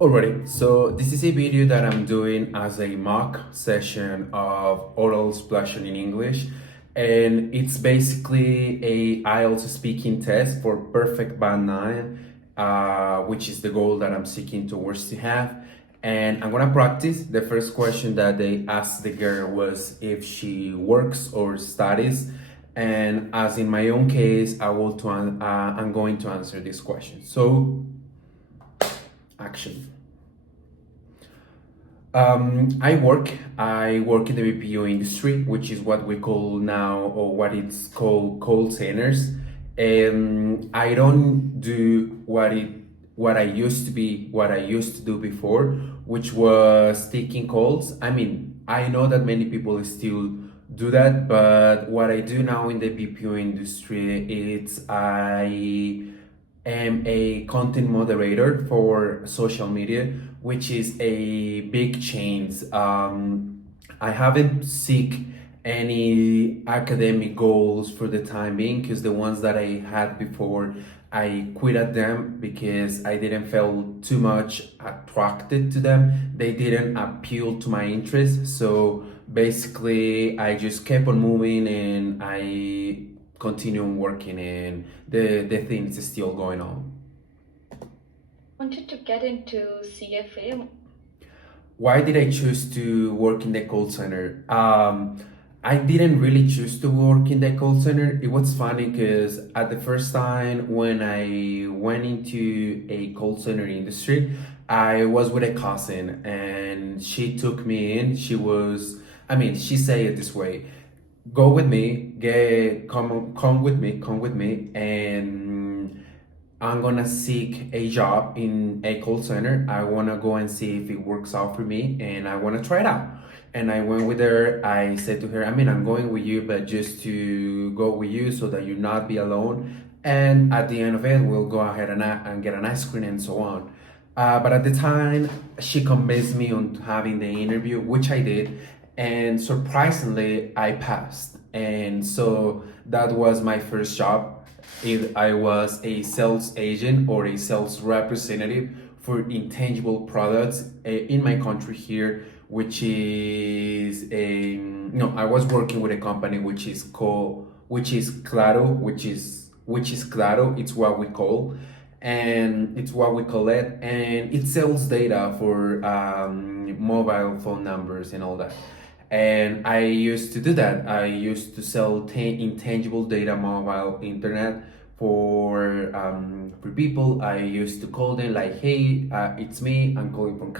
Alrighty, so this is a video that I'm doing as a mock session of oral splashing in English, and it's basically a IELTS speaking test for perfect band 9, which is the goal that I'm seeking towards to have. And I'm gonna practice. The first question that they asked the girl was if she works or studies, and as in my own case, I'm going to answer this question. So, action. I work in the BPO industry, which is what we call now, or what it's called, call centers. I don't do what I used to do before, which was taking calls. I mean, I know that many people still do that, but what I do now in the BPO industry, I am a content moderator for social media, which is a big change. I haven't seek any academic goals for the time being because the ones that I had before, I quit at them because I didn't feel too much attracted to them. They didn't appeal to my interests. So basically, I just kept on moving and I continue working, and the things is still going on. Wanted to get into CFA. Why did I choose to work in the call center? I didn't really choose to work in the call center. It was funny because at the first time when I went into a call center industry, I was with a cousin and she took me in. She said it this way: go with me, come with me, and I'm gonna seek a job in a call center. I wanna go and see if it works out for me, and I wanna try it out. And I went with her. I said to her, I'm going with you, but just to go with you so that you not be alone. And at the end of it, we'll go ahead and get an ice cream and so on. But at the time, she convinced me on having the interview, which I did, and surprisingly, I passed. And so that was my first job. I was a sales agent or a sales representative for intangible products in my country here, which is a no. I was working with a company which is Claro, which is Claro. It's what we call it, and it sells data for mobile phone numbers and all that. And I used to do that. I used to sell intangible data, mobile internet for people. I used to call them like, "Hey, it's me. I'm calling from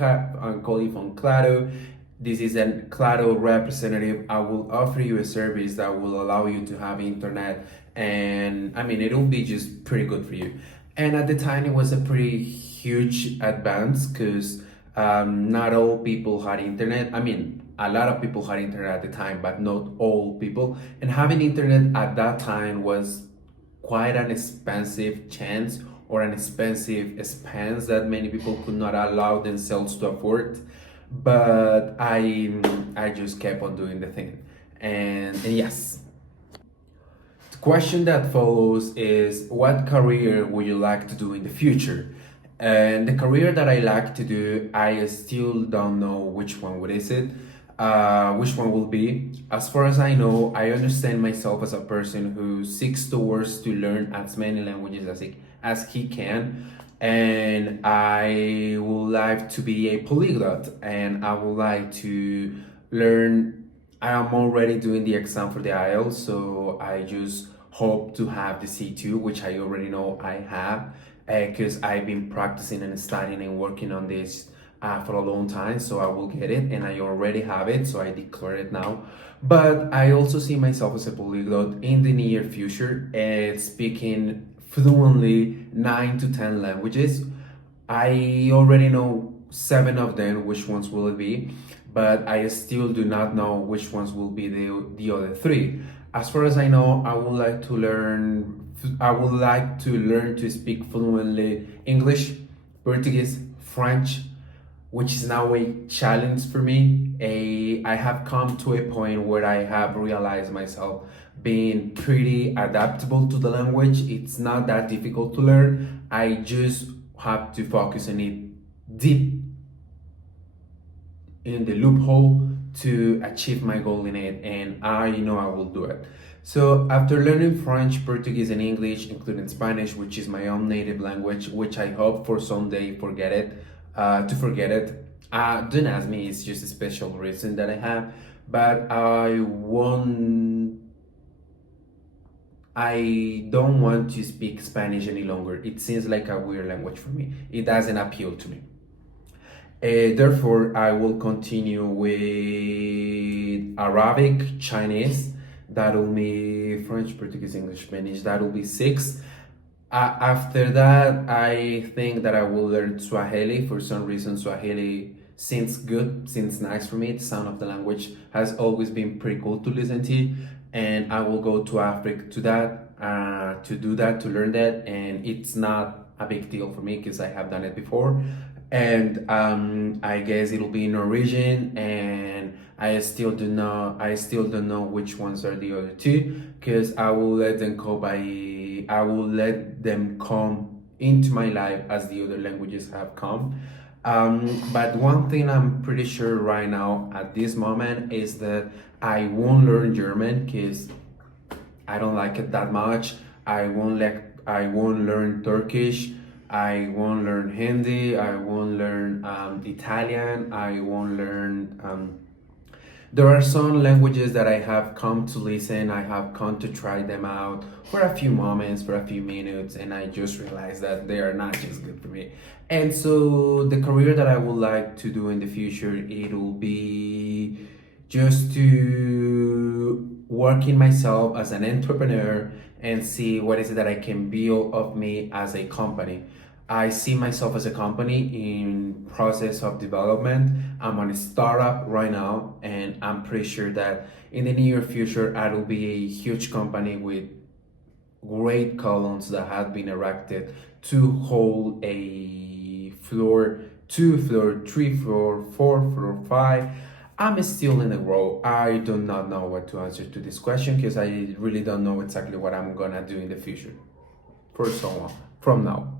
Claro. This is a Claro representative. I will offer you a service that will allow you to have internet, and it'll be just pretty good for you." And at the time, it was a pretty huge advance because not all people had internet. A lot of people had internet at the time, but not all people. And having internet at that time was quite an expensive chance or an expensive expense that many people could not allow themselves to afford. But I just kept on doing the thing. And yes. The question that follows is, what career would you like to do in the future? And the career that I like to do, I still don't know which one which one will be. As far as I know, I understand myself as a person who seeks towards to learn as many languages as he can. And I would like to be a polyglot, and I would like to learn. I am already doing the exam for the IELTS, so I just hope to have the C2, which I already know I have because I've been practicing and studying and working on this for a long time. So I will get it, and I already have it, so I declare it now. But I also see myself as a polyglot in the near future, speaking fluently 9 to 10 languages. I already know 7 of them. Which ones will it be? But I still do not know which ones will be the other 3. As far as I know, I would like to learn to speak fluently English, Portuguese, French, which is now a challenge for me. I have come to a point where I have realized myself being pretty adaptable to the language. It's not that difficult to learn. I just have to focus on it deep in the loophole to achieve my goal in it, and I know I will do it. So after learning French, Portuguese, and English, including Spanish, which is my own native language, which I hope for someday to forget it. Don't ask me; it's just a special reason that I have. But I don't want to speak Spanish any longer. It seems like a weird language for me. It doesn't appeal to me. Therefore, I will continue with Arabic, Chinese. That'll be French, Portuguese, English, Spanish. That'll be six. After that, I think that I will learn Swahili. For some reason, Swahili seems nice for me. The sound of the language has always been pretty cool to listen to, and I will go to Africa to do that, to learn that, and it's not a big deal for me because I have done it before. And I guess it'll be Norwegian, and I still don't know which ones are the other two, because I will let them come into my life as the other languages have come. But one thing I'm pretty sure right now at this moment is that I won't learn German because I don't like it that much. I won't learn Turkish. I won't learn Hindi. I won't learn Italian. I won't learn. There are some languages that I have come to listen. I have come to try them out for a few moments, for a few minutes, and I just realized that they are not just good for me. And so the career that I would like to do in the future, it'll be just to work in myself as an entrepreneur and see what is it that I can build of me as a company. I see myself as a company in process of development. I'm on a startup right now, and I'm pretty sure that in the near future, I will be a huge company with great columns that have been erected to hold a floor, two floor, three floor, four floor, five. I'm still in the row. I do not know what to answer to this question because I really don't know exactly what I'm gonna do in the future. For so long, from now.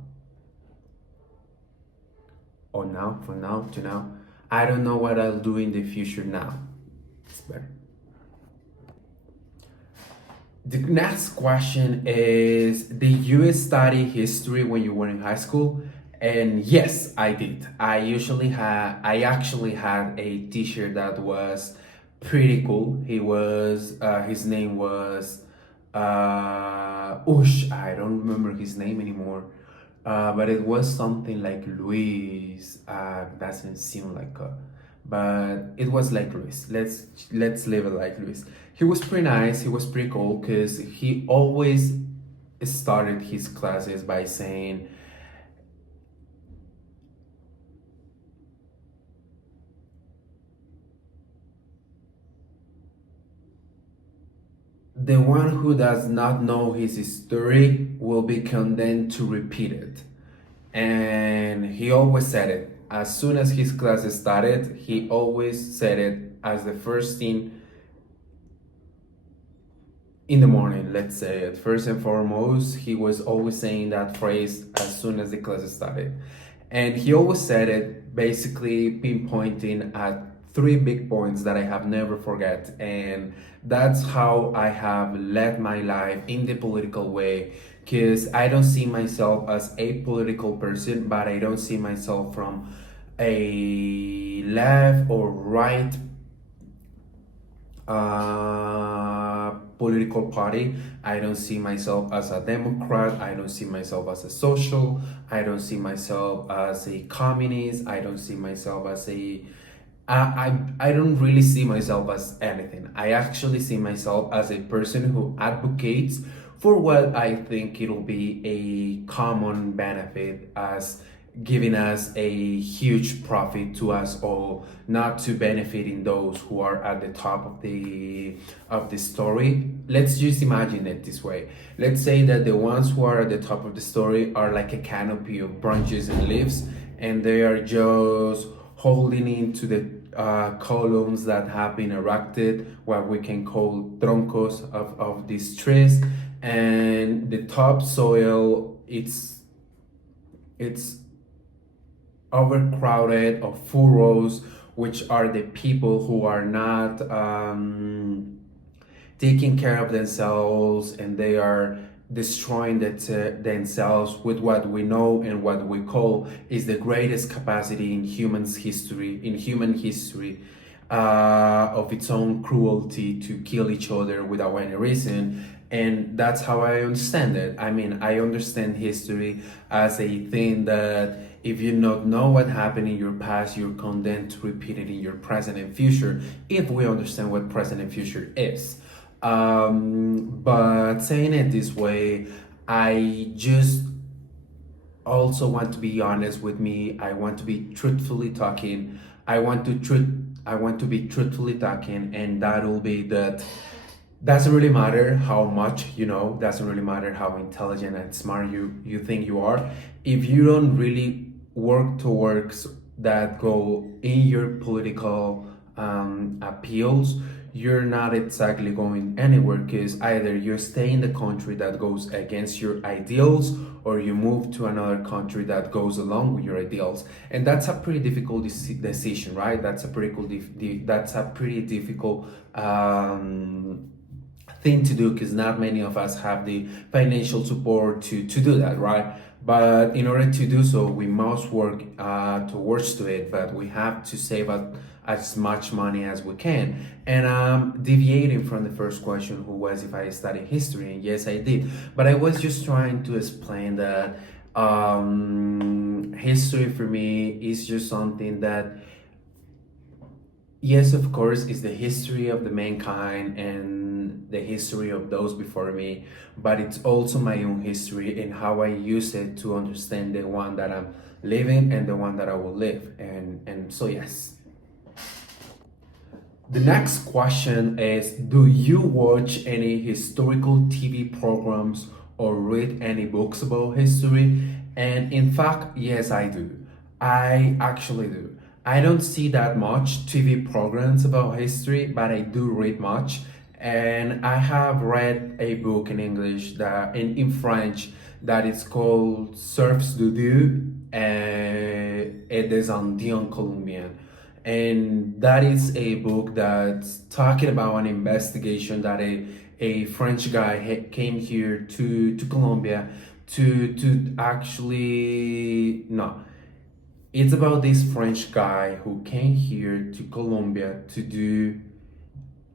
Or now, from now to now. I don't know what I'll do in the future now. It's better. The next question is, did you study history when you were in high school? And yes, I did. I actually had a teacher that was pretty cool. His name was, I don't remember his name anymore. But it was something like Luis. Doesn't seem like but it was like Luis. Let's leave it like Luis. He was pretty nice. He was pretty cool because he always started his classes by saying, "The one who does not know his story will be condemned to repeat it." And he always said it. As soon as his classes started, he always said it as the first thing in the morning, let's say it. First and foremost, he was always saying that phrase as soon as the classes started. And he always said it basically pinpointing at three big points that I have never forget. And that's how I have led my life in the political way. Because I don't see myself as a political person, but I don't see myself from a left or right political party. I don't see myself as a Democrat. I don't see myself as a social. I don't see myself as a communist. I don't see myself as I don't really see myself as anything. I actually see myself as a person who advocates for what I think it'll be a common benefit, as giving us a huge profit to us all, not to benefiting those who are at the top of the story. Let's just imagine it this way. Let's say that the ones who are at the top of the story are like a canopy of branches and leaves, and they are just holding into the columns that have been erected, what we can call troncos of these trees, and the topsoil, it's overcrowded or furrows, which are the people who are not taking care of themselves, and they are destroying themselves with what we know and what we call is the greatest capacity in human history, of its own cruelty to kill each other without any reason. And that's how I understand it. I mean, I understand history as a thing that if you not know what happened in your past, you're condemned to repeat it in your present and future, if we understand what present and future is. But saying it this way, I just also want to be honest with me. I want to be truthfully talking. I want to be truthfully talking, and that will be that doesn't really matter how much you know, doesn't really matter how intelligent and smart you think you are. If you don't really work towards that goal in your political appeals, you're not exactly going anywhere, because either you stay in the country that goes against your ideals, or you move to another country that goes along with your ideals. And that's a pretty difficult decision, right? That's a pretty difficult thing to do, because not many of us have the financial support to do that, right? But in order to do so, we must work towards to it, but we have to save up as much money as we can. And deviating from the first question, who was if I studied history, and yes, I did. But I was just trying to explain that history for me is just something that, yes, of course, is the history of the mankind and the history of those before me, but it's also my own history and how I use it to understand the one that I'm living and the one that I will live. And so, yes. The next question is, do you watch any historical TV programs or read any books about history? And in fact, yes, I do. I actually do. I don't see that much TV programs about history, but I do read much. And I have read a book in English in French that is called Surfs de Dieu et des Indiens Colombiens. And that is a book that's talking about an investigation that a French guy came here to Colombia to actually, no, it's about this French guy who came here to Colombia to do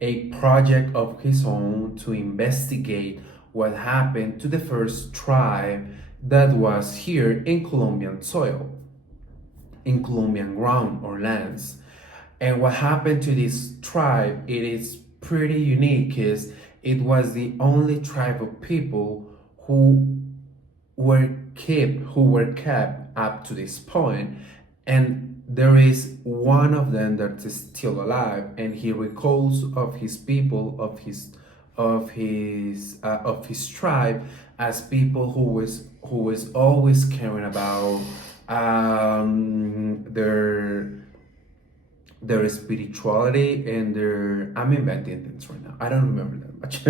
a project of his own to investigate what happened to the first tribe that was here in Colombian soil, in Colombian ground or lands. And what happened to this tribe, it is pretty unique, is it was the only tribe of people who were kept up to this point. And there is one of them that is still alive, and he recalls of his people, of his tribe, as people who was always caring about their spirituality and their, I'm inventing things right now, I don't remember that much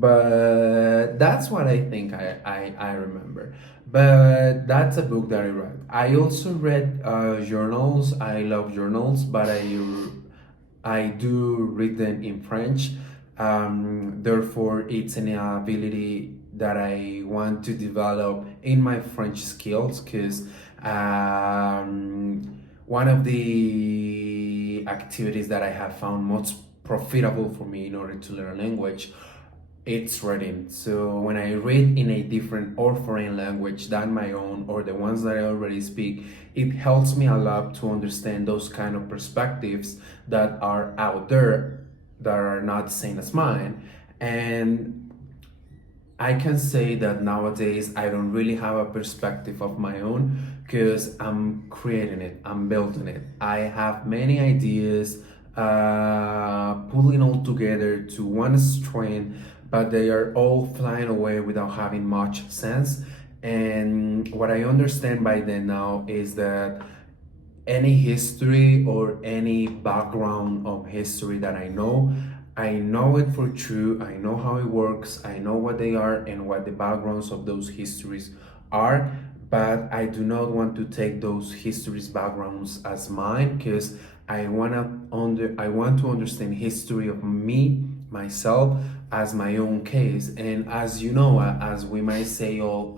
but that's what I think I remember. But that's a book that I read. I also read journals. I love journals, but I do read them in French. Therefore, it's an ability that I want to develop in my French skills, because one of the activities that I have found most profitable for me in order to learn a language, it's reading. So when I read in a different or foreign language than my own or the ones that I already speak, it helps me a lot to understand those kind of perspectives that are out there that are not the same as mine. And I can say that nowadays I don't really have a perspective of my own, because I'm creating it, I'm building it. I have many ideas, pulling all together to one string, but they are all flying away without having much sense. And what I understand by then now is that any history or any background of history that I know it for true. I know how it works. I know what they are and what the backgrounds of those histories are. but I do not want to take those histories backgrounds as mine, because I want to understand history of me, myself, as my own case. And as you know, as we might say, all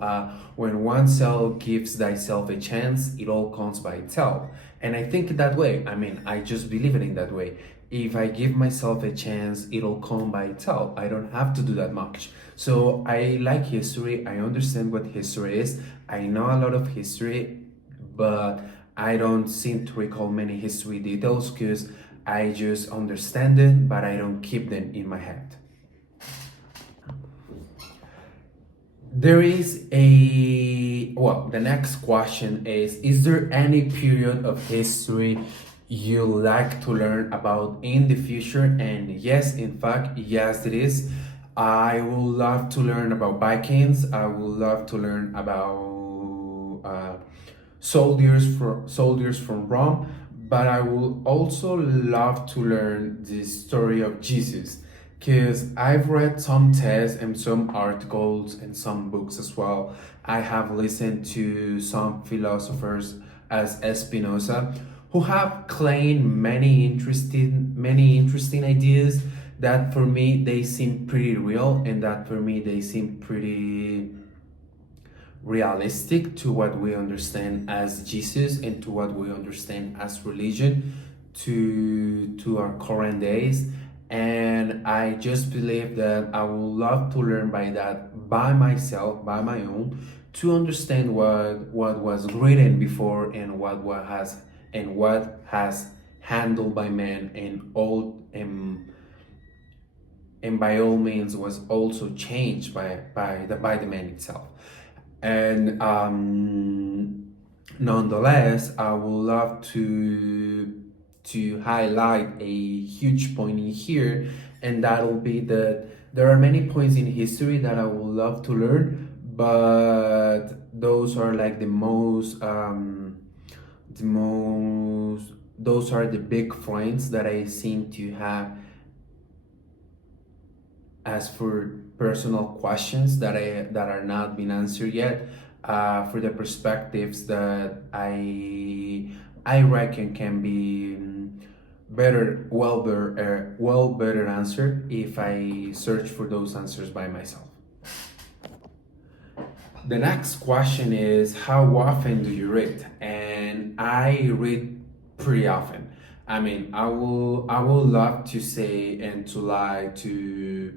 when one self gives thyself a chance, it all comes by itself. And I think that way. I mean, I just believe it in that way. If I give myself a chance, it'll come by itself. I don't have to do that much. So I like history. I understand what history is. I know a lot of history, but I don't seem to recall many history details, because I just understand it, but I don't keep them in my head. The next question is there any period of history you like to learn about in the future? And yes, in fact, yes, it is. I would love to learn about Vikings. I would love to learn about soldiers from Rome, but I would also love to learn the story of Jesus, because I've read some tests and some articles and some books as well. I have listened to some philosophers as Spinoza, who have claimed many interesting ideas that for me they seem pretty real, and that for me they seem pretty realistic to what we understand as Jesus and to what we understand as religion to our current days. And I just believe that I would love to learn by that, by myself, by my own, to understand what was written before, and what has handled by man, and by all means was also changed by the man itself. And nonetheless, I would love to highlight a huge point in here, and that'll be that there are many points in history that I would love to learn, but those are like those are the big points that I seem to have as for personal questions that are not being answered yet, for the perspectives that I reckon can be better answered if I search for those answers by myself. The next question is, how often do you read? And I read pretty often. I mean, I will love to say and to lie to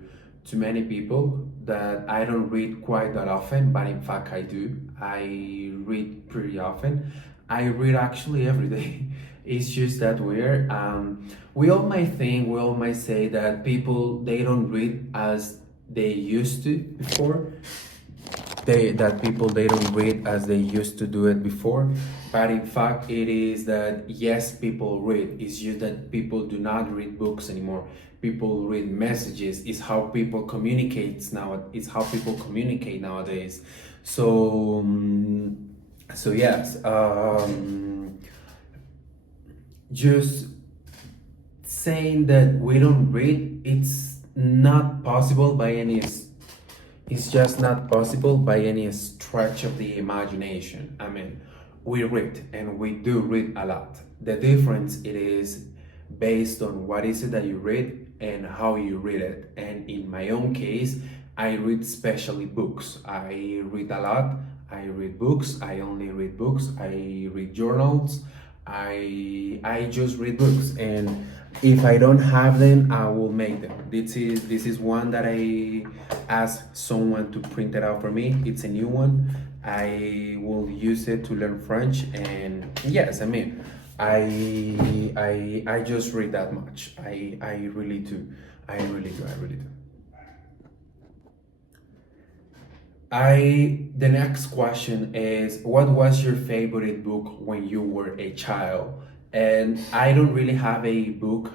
many people that I don't read quite that often, but in fact I do. I read pretty often. I read actually every day. It's just that weird. We all might say that people, they don't read as they used to before. They don't read as they used to do it before, but in fact it is that yes, people read. It's just that people do not read books anymore. People read messages. It's how people communicate nowadays. So yes, just saying that we don't read, it's just not possible by any stretch of the imagination. I mean, we read, and we do read a lot. The difference it is based on what is it that you read and how you read it. And in my own case, I read especially books. I read a lot. I read books. I only read books. I read journals. I just read books, and if I don't have them, I will make them. This is one that I asked someone to print it out for me. It's a new one. I will use it to learn French, and yes, I mean, I just read that much. I really do. I really do. The next question is, what was your favorite book when you were a child? And I don't really have a favorite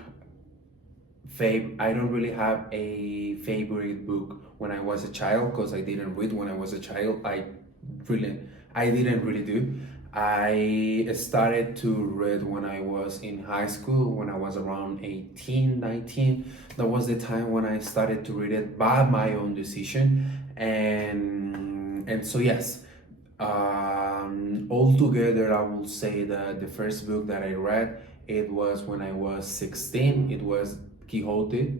book when I was a child, because I didn't read when I was a child. I didn't really do. I started to read when I was in high school, when I was around 18, 19. That was the time when I started to read it by my own decision. And so yes, Altogether, I will say that the first book that I read, it was when I was 16. It was Quixote,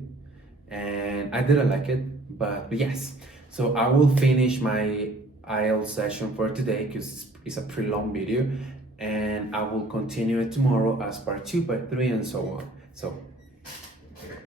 and I didn't like it, but yes. So I will finish my IELTS session for today because it's a pretty long video, and I will continue it tomorrow as part 2, part 3, and so on. So